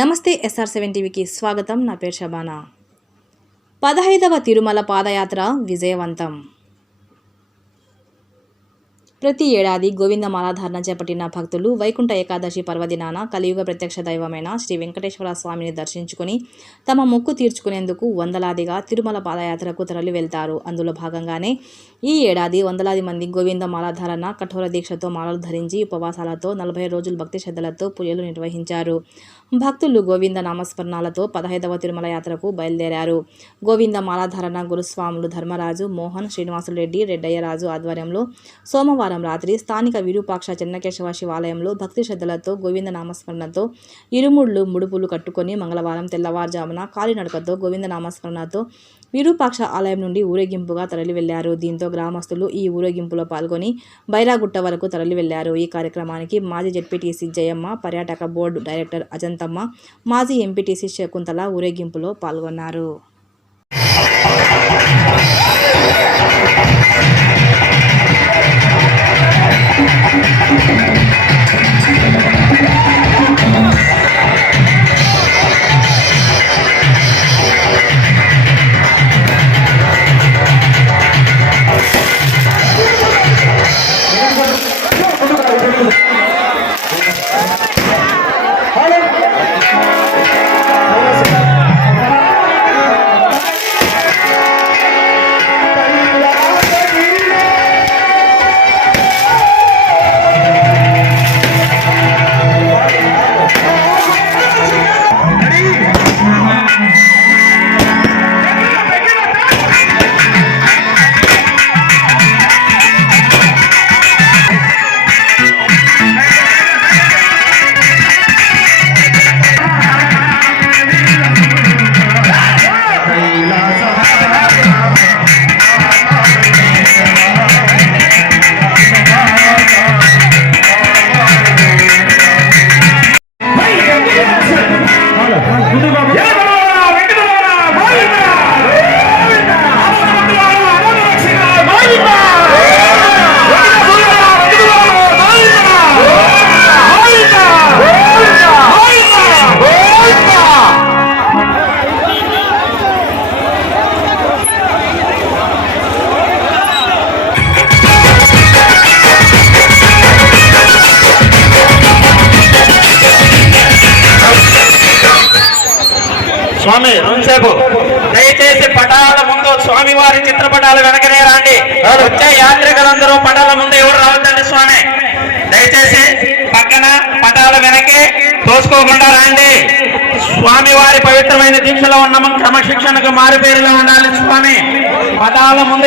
నమస్తే SR seven టీవీకి స్వాగతం. నా పేరు షబానా పదహైదవ తిరుమల పాదయాత్ర విజయవంతం. ప్రతి ఏడాది గోవింద మాలాధారణ చేపట్టిన భక్తులు వైకుంఠ ఏకాదశి పర్వదినాన కలియుగ ప్రత్యక్ష దైవమైన శ్రీ వెంకటేశ్వర స్వామిని దర్శించుకుని తమ మొక్కు తీర్చుకునేందుకు వందలాదిగా తిరుమల పాదయాత్రకు తరలి వెళ్తారు అందులో భాగంగానే ఈ ఏడాది వందలాది మంది గోవింద మాలాధారణ కఠోర దీక్షతో మాలలు ధరించి ఉపవాసాలతో నలభై రోజులు భక్తి శ్రద్ధలతో పూజలు నిర్వహించారు. భక్తులు గోవింద నామస్మరణాలతో పదహైదవ తిరుమల యాత్రకు బయలుదేరారు. గోవింద మాలాధారణ గురుస్వాములు ధర్మరాజు మోహన్ శ్రీనివాసులరెడ్డి రెడ్డయ్యరాజు ఆధ్వర్యంలో సోమవారం రాత్రి స్థానిక విరూపాక్ష చెన్నకేశవ శివాలయంలో భక్తి శ్రద్ధలతో గోవింద నామస్మరణతో ఇరుముళ్ళు ముడుపులు కట్టుకొని మంగళవారం తెల్లవారుజామున కాలినడకతో గోవింద నామస్మరణతో విరూపాక్ష ఆలయం నుండి ఊరేగింపుగా తరలి వెళ్ళారు దీంతో గ్రామస్తులు ఈ ఊరేగింపులో పాల్గొని బైరాగుట్ట వరకు తరలి వెళ్ళారు ఈ కార్యక్రమానికి మాజీ జెడ్పీటీసీ జయమ్మ పర్యాటక బోర్డు డైరెక్టర్ శాంతమ్మ మాజీ ఎంపీటీసీ శకుంతల ఊరేగింపులో పాల్గొన్నారు. స్వామి రెండుసేపు దయచేసి పటాల ముందు స్వామివారి చిత్రపటాలు వెనకనే రండి. వచ్చే యాత్రికులందరూ పటాల ముందు ఎవరు రావద్దండి స్వామి? దయచేసి పక్కన పటాల వెనకే తోసుకోకుండా రండి. స్వామివారి పవిత్రమైన దీక్షలో ఉన్నాము క్రమశిక్షణకు మారుపేరుగా ఉండాలి స్వామి. పటాల ముందు